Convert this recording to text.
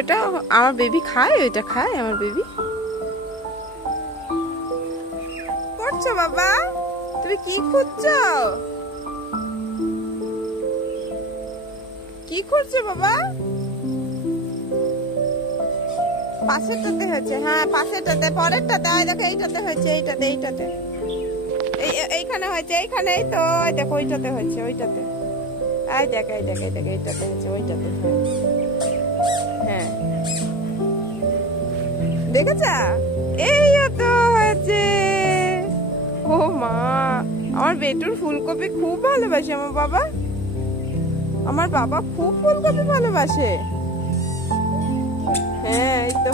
ওটা আমার বেবি খায়, ওইটা খায় আমার বেবি। করছো বাবা, তুমি কি খুঁজছো? কি করছো বাবা? পাশেরটাতে হয়েছে, হ্যাঁ পাশেরটাতে, পরেরটাতে, দেখো এইটাতে হয়েছে, এইটাতে এইখানে হয়েছে, এইখানে তো দেখো ওইটাতে হয়েছে, ওইটাতে এইটাতে হয়েছে, ওইটাতে। হ্যাঁ দেখেছা, এই তো হয়েছে। ও মা, আমার বেটুর ফুলকপি খুব ভালোবাসে আমার বাবা। আমার বাবা খুব ফুলকপি ভালোবাসে। হ্যাঁ এই তো